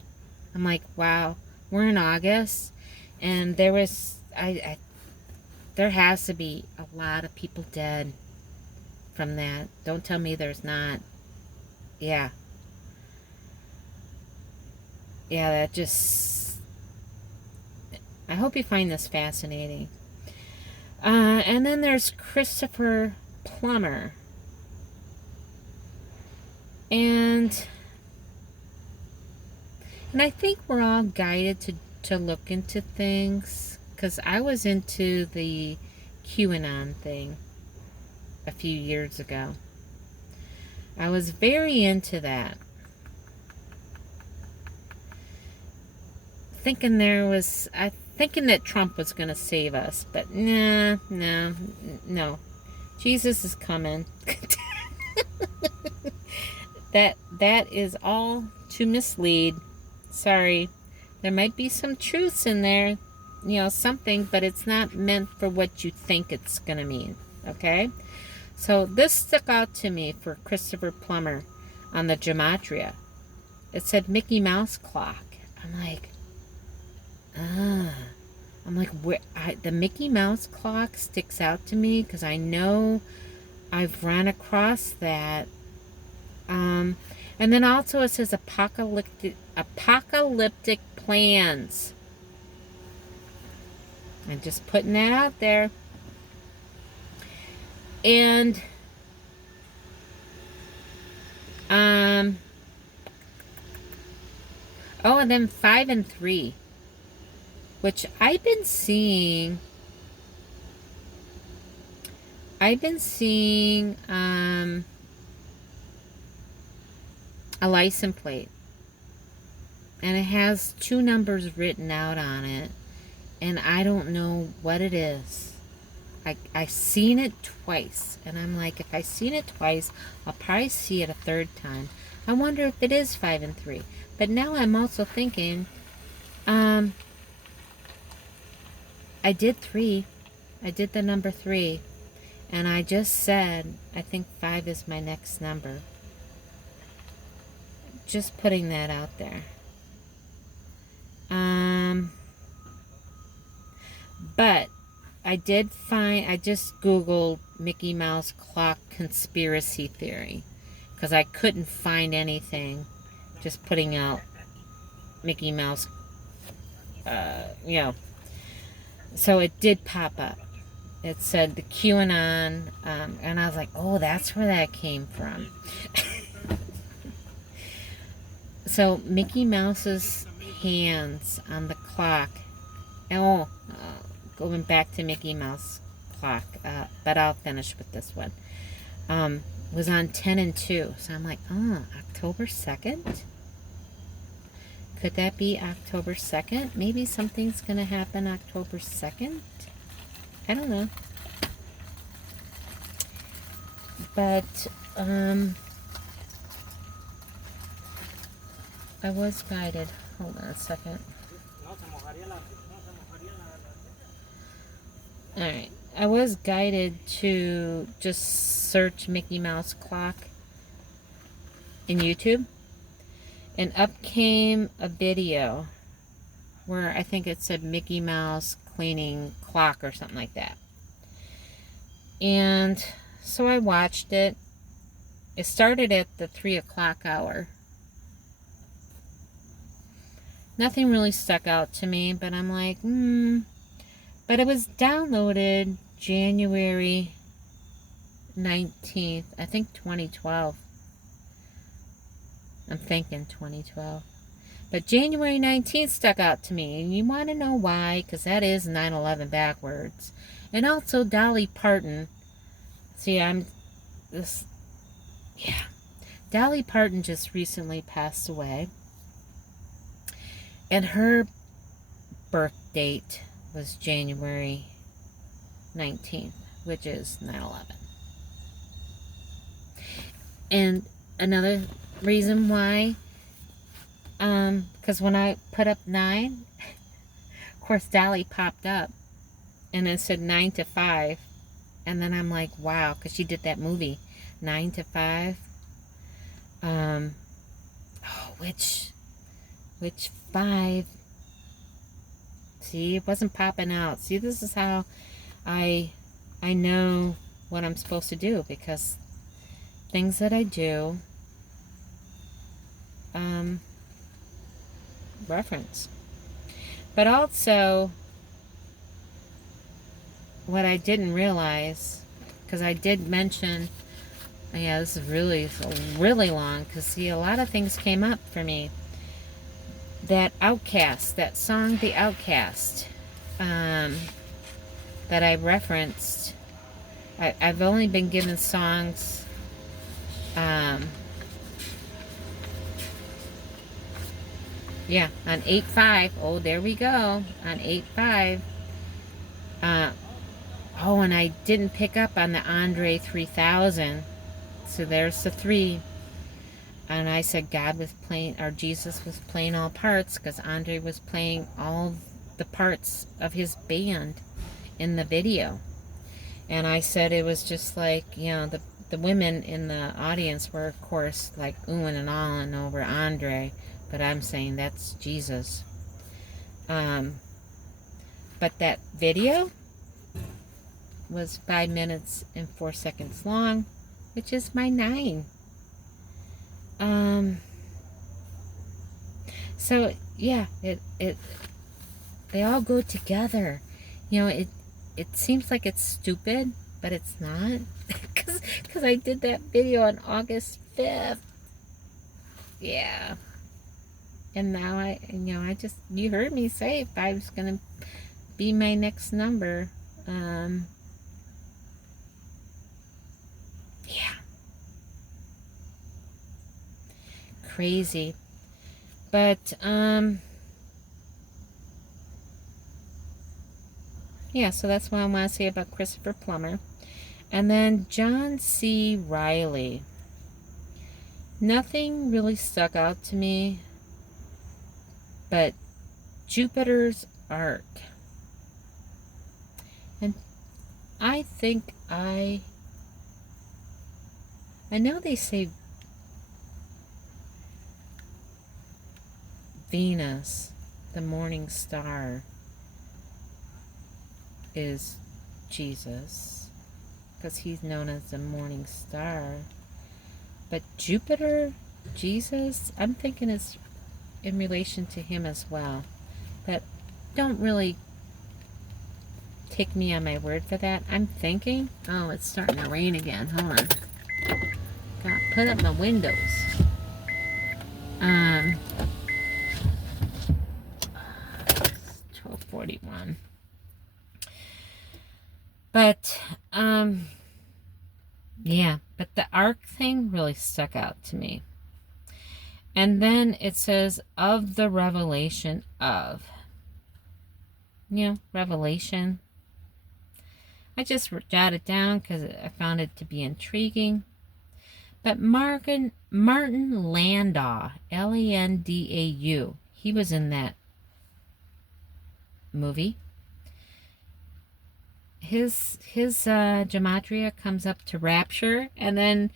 I'm like, wow, we're in August, and there has to be a lot of people dead from that. Don't tell me there's not. Yeah. Yeah, that just, I hope you find this fascinating. And then there's Christopher Plummer. And I think we're all guided to look into things, because I was into the QAnon thing a few years ago. I was very into that. Thinking that Trump was going to save us, but no. Jesus is coming. That is all to mislead. Sorry. There might be some truths in there, something, but it's not meant for what you think it's going to mean, okay? So this stuck out to me for Christopher Plummer on the gematria. It said Mickey Mouse clock. I'm like, the Mickey Mouse clock sticks out to me because I know I've run across that. And then also it says apocalyptic plans. I'm just putting that out there. And and then 5 and 3, which I've been seeing a license plate, and it has 2 numbers written out on it, and I don't know what it is. I seen it twice, and I'm like, if I seen it twice, I'll probably see it a 3rd time. I wonder if it is 5 and 3. But now I'm also thinking, I did 3. I did the number 3, and I just said I think 5 is my next number. Just putting that out there. But I just Googled Mickey Mouse clock conspiracy theory because I couldn't find anything just putting out Mickey Mouse, you know. So it did pop up. It said the QAnon, and I was like, oh, that's where that came from. So Mickey Mouse's hands on the clock. Oh, going back to Mickey Mouse clock, but I'll finish with this one. Was on 10 and 2. So I'm like, oh, October 2nd? Could that be October 2nd? Maybe something's going to happen October 2nd? I don't know. But, I was guided. Hold on a second. Alright. I was guided to just search Mickey Mouse clock in YouTube. And up came a video where I think it said Mickey Mouse cleaning clock or something like that. And so I watched it. It started at the 3 o'clock hour. Nothing really stuck out to me, but I'm like, But it was downloaded January 19th, I think 2012. I'm thinking 2012. But January 19th stuck out to me. And you want to know why? Because that is 9/11 backwards. And also Dolly Parton. See, Dolly Parton just recently passed away. And her birth date was January 19th, which is 9/11. And another reason why, because when I put up 9, of course Dolly popped up, and it said 9 to 5, and then I'm like, wow, because she did that movie, 9 to 5. Which 5? See, it wasn't popping out. See, this is how I know what I'm supposed to do, because things that I do reference. But also, what I didn't realize, because I did mention, this is really long, because see, a lot of things came up for me. That Outcast, that song, The Outcast, that I referenced. I've only been given songs, on 8/5. Oh, there we go, on 8/5. And I didn't pick up on the Andre 3000. So there's the 3. And I said God was playing, or Jesus was playing all parts, because Andre was playing all the parts of his band in the video. And I said it was just like, the women in the audience were, of course, like oohing and ahhing over Andre. But I'm saying that's Jesus. But that video was 5 minutes and 4 seconds long, which is my 9. So yeah, they all go together. It seems like it's stupid, but it's not, because I did that video on August 5th. Yeah. And now I just, you heard me say 5's gonna be my next number. Yeah. Crazy. But, so that's what I want to say about Christopher Plummer. And then John C. Reilly. Nothing really stuck out to me, but Jupiter's Ark. And I think I know they say Venus, the morning star. is Jesus, because he's known as the morning star. But Jupiter, Jesus, I'm thinking it's in relation to him as well. But don't really take me on my word for that. I'm thinking, oh, it's starting to rain again. Hold on. Got put up my windows. 12:41. But yeah, but the ark thing really stuck out to me. And then it says, of the revelation of. Revelation. I just jotted down because I found it to be intriguing. But Martin Landau, Landau, he was in that movie. His gematria comes up to rapture, and then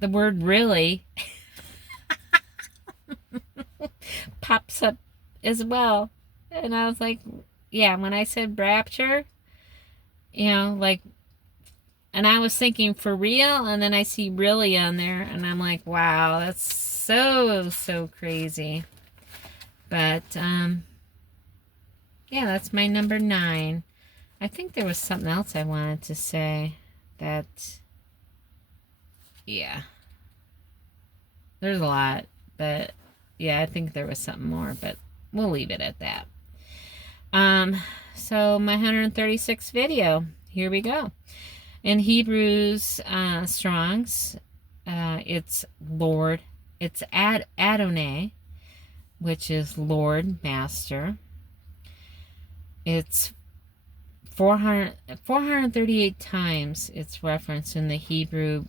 the word really pops up as well. And I was like, yeah, when I said rapture, and I was thinking for real, and then I see really on there, and I'm like, wow, that's so crazy. But, yeah, that's my number 9. I think there was something else I wanted to say that, yeah. There's a lot, but, yeah, I think there was something more, but we'll leave it at that. So my 136th video, here we go. In Hebrews Strong's, it's Lord, it's Adonai, which is Lord, Master. It's 438 times it's referenced in the Hebrew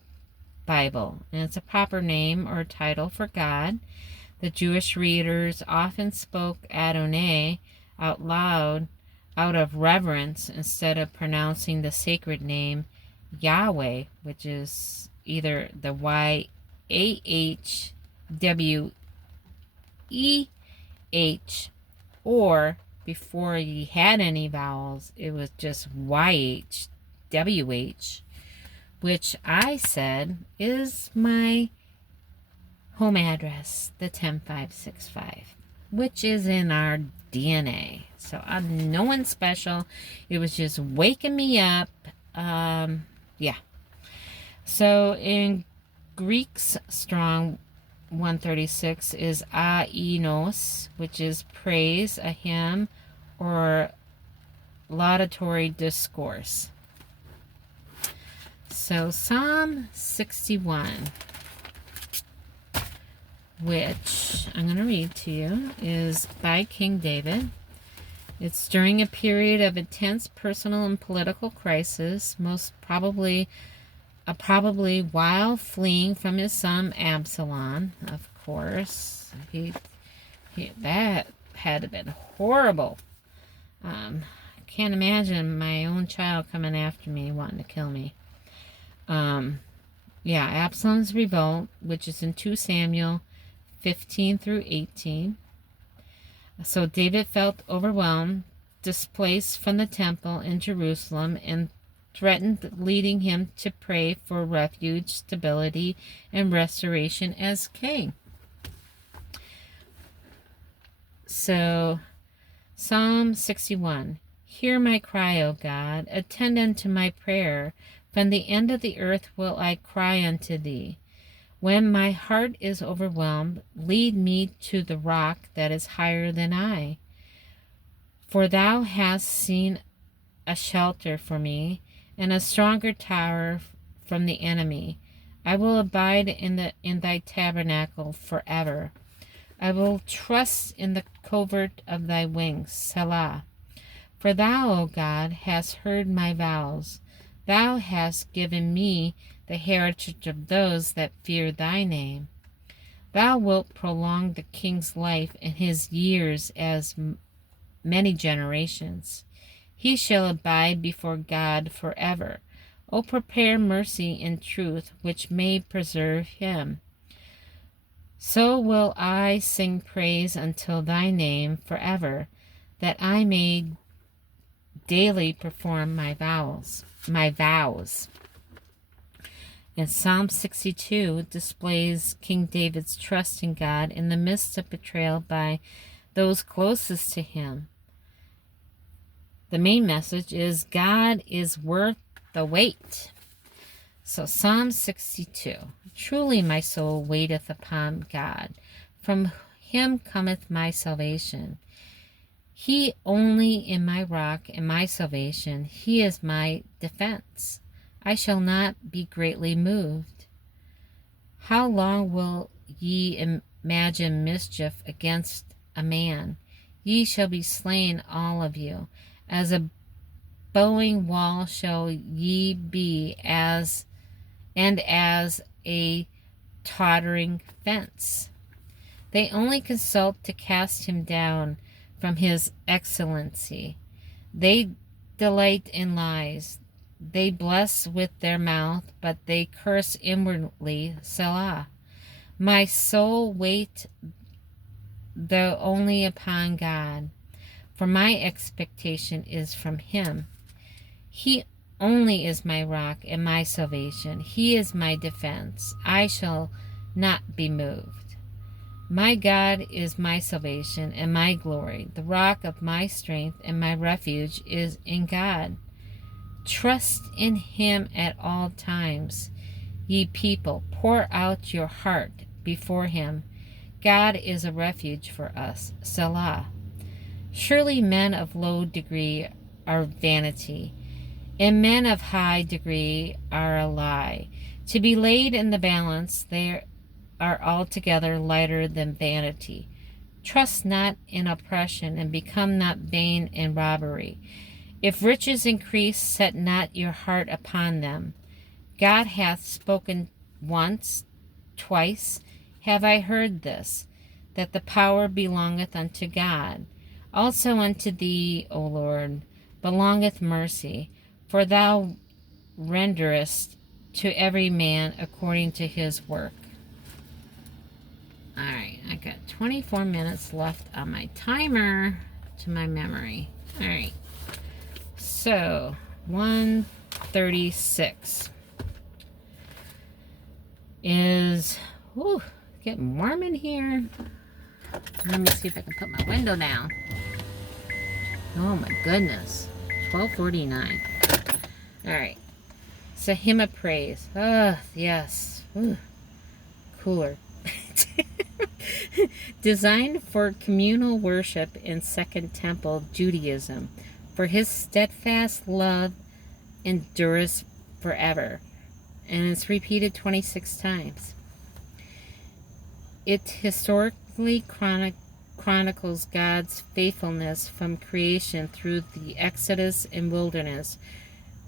Bible, and it's a proper name or title for God. The Jewish readers often spoke Adonai out loud out of reverence instead of pronouncing the sacred name Yahweh, which is either the YHWEH, or before you had any vowels, it was just YHWH, which I said is my home address, the 10565, which is in our DNA. So I'm no one special. It was just waking me up. Yeah. So in Greek's Strong 136 is ainos, which is praise, a hymn, or laudatory discourse. So Psalm 61, which I'm going to read to you, is by King David. It's during a period of intense personal and political crisis, most probably while fleeing from his son Absalom, of course. That had to have been horrible. I can't imagine my own child coming after me, wanting to kill me. Yeah, Absalom's revolt, which is in 2 Samuel 15 through 18. So David felt overwhelmed, displaced from the temple in Jerusalem, and threatened, leading him to pray for refuge, stability, and restoration as king. So, Psalm 61. Hear my cry, O God, attend unto my prayer. From the end of the earth will I cry unto thee. When my heart is overwhelmed, lead me to the rock that is higher than I. For thou hast seen a shelter for me, and a stronger tower from the enemy. I will abide in thy tabernacle forever. I will trust in the covert of thy wings, Selah. For thou, O God, hast heard my vows. Thou hast given me the heritage of those that fear thy name. Thou wilt prolong the king's life and his years as many generations. He shall abide before God forever. O prepare mercy and truth, which may preserve him. So will I sing praise until thy name forever, that I may daily perform my vows. And Psalm 62 displays King David's trust in God in the midst of betrayal by those closest to him. The main message is God is worth the wait. So Psalm 62, truly my soul waiteth upon God. From him cometh my salvation. He only is my rock and my salvation. He is my defense. I shall not be greatly moved. How long will ye imagine mischief against a man? Ye shall be slain all of you. As a bowing wall shall ye be, as a tottering fence. They only consult to cast him down from his excellency. They delight in lies. They bless with their mouth, but they curse inwardly. Selah. My soul wait though only upon God, for my expectation is from him. He only is my rock and my salvation. He is my defense. I shall not be moved. My God is my salvation and my glory. The rock of my strength and my refuge is in God. Trust in him at all times. Ye people, pour out your heart before him. God is a refuge for us. Selah. Surely men of low degree are vanity, and men of high degree are a lie. To be laid in the balance, they are altogether lighter than vanity. Trust not in oppression, and become not vain in robbery. If riches increase, set not your heart upon them. God hath spoken once, twice have I heard this, that the power belongeth unto God. Also unto thee, O Lord, belongeth mercy, for thou renderest to every man according to his work. Alright, I got 24 minutes left on my timer to my memory. Alright. So, 136 is, getting warm in here. Let me see if I can put my window down. Oh my goodness, 12:49. Alright, it's a hymn of praise. Yes. Cooler. Designed for communal worship in Second Temple Judaism, for his steadfast love endureth forever. And it's repeated 26 times. It historically chronicles God's faithfulness from creation through the Exodus and wilderness,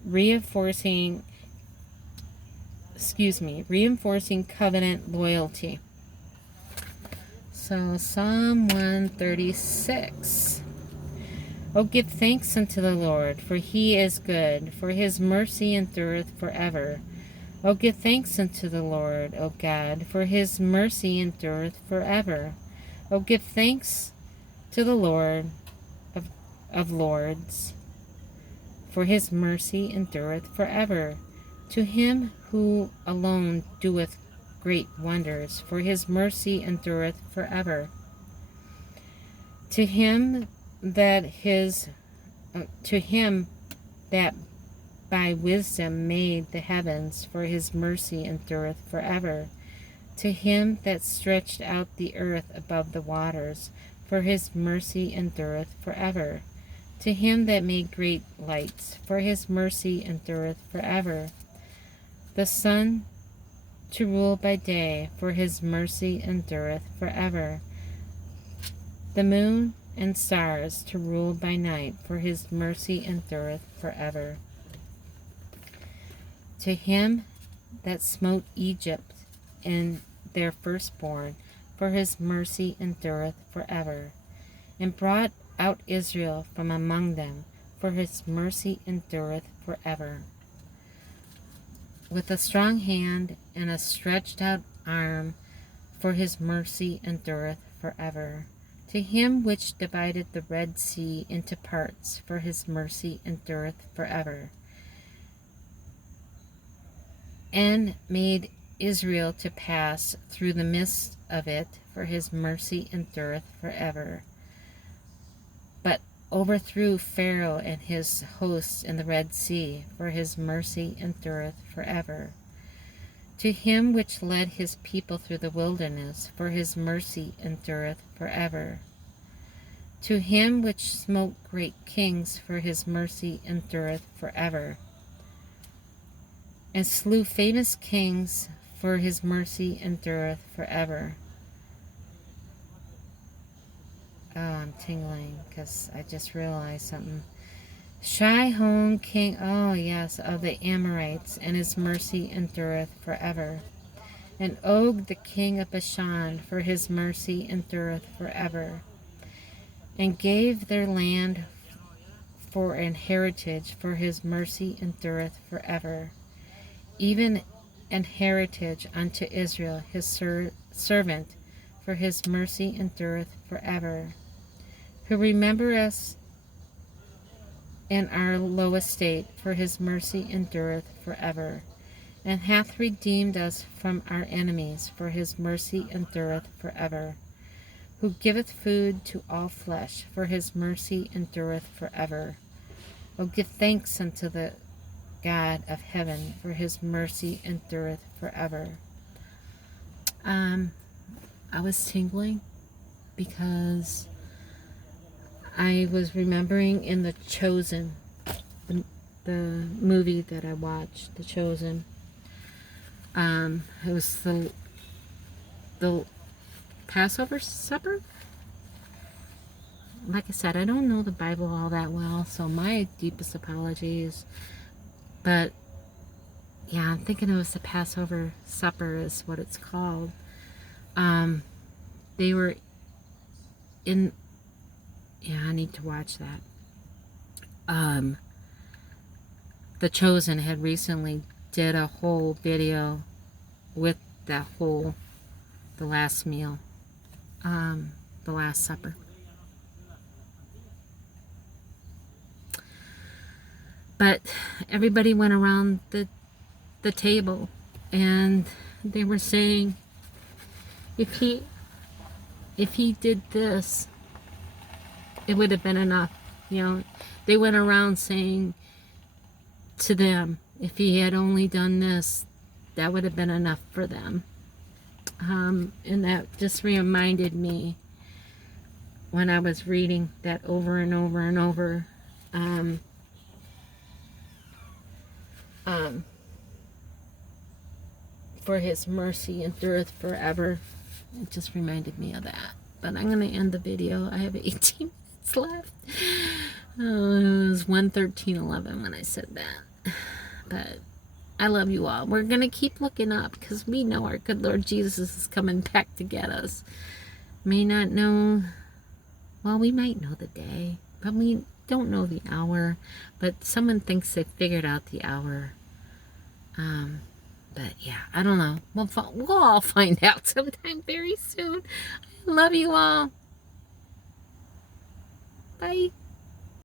reinforcing covenant loyalty. So Psalm 136. O give thanks unto the Lord, for he is good, for his mercy endureth forever. O give thanks unto the Lord, O God, for his mercy endureth forever. O give thanks to the Lord of lords, for his mercy endureth forever. To him who alone doeth great wonders, for his mercy endureth forever. To him that by wisdom made the heavens, for his mercy endureth forever. To him that stretched out the earth above the waters, for his mercy endureth forever. To him that made great lights, for his mercy endureth forever. The sun to rule by day, for his mercy endureth forever. The moon and stars to rule by night, for his mercy endureth forever. To him that smote Egypt and their firstborn, for his mercy endureth forever, and brought out Israel from among them, for his mercy endureth forever. With a strong hand and a stretched out arm, for his mercy endureth forever. To To him which divided the Red Sea into parts, for his mercy endureth forever, and made Israel to pass through the midst of it, for his mercy endureth forever, but overthrew Pharaoh and his hosts in the Red Sea, for his mercy endureth forever. To him which led his people through the wilderness, for his mercy endureth forever. To him which smote great kings, for his mercy endureth forever, and slew famous kings, for his mercy endureth forever. Oh, I'm tingling because I just realized something. Shihon, king, oh yes, of the Amorites, and his mercy endureth forever. And Og, the king of Bashan, for his mercy endureth forever. And gave their land for an heritage, for his mercy endureth forever. Even an heritage unto Israel, his servant, for his mercy endureth forever. Who remember us in our low estate, for his mercy endureth forever, and hath redeemed us from our enemies, for his mercy endureth forever. Who giveth food to all flesh, for his mercy endureth forever. O give thanks unto the God of heaven, for his mercy endureth forever. I was tingling because I was remembering in The Chosen, the movie that I watched, The Chosen. It was the Passover supper. Like I said, I don't know the Bible all that well, so my deepest apologies. But yeah, I'm thinking it was the Passover supper is what it's called. They were in, yeah, I need to watch that. The Chosen had recently did a whole video with that whole, the last meal, the Last Supper. But everybody went around the table and they were saying, if he did this, it would have been enough. You know, they went around saying to them, if he had only done this, that would have been enough for them. And that just reminded me when I was reading that over and over and over. For his mercy endureth forever. It just reminded me of that. But I'm going to end the video. I have 18 minutes left. Oh, it was 1:13:11 when I said that. But I love you all. We're going to keep looking up because we know our good Lord Jesus is coming back to get us. May not know, well, we might know the day, but we don't know the hour. But someone thinks they figured out the hour. But yeah, I don't know. We'll all find out sometime very soon. I love you all. Bye.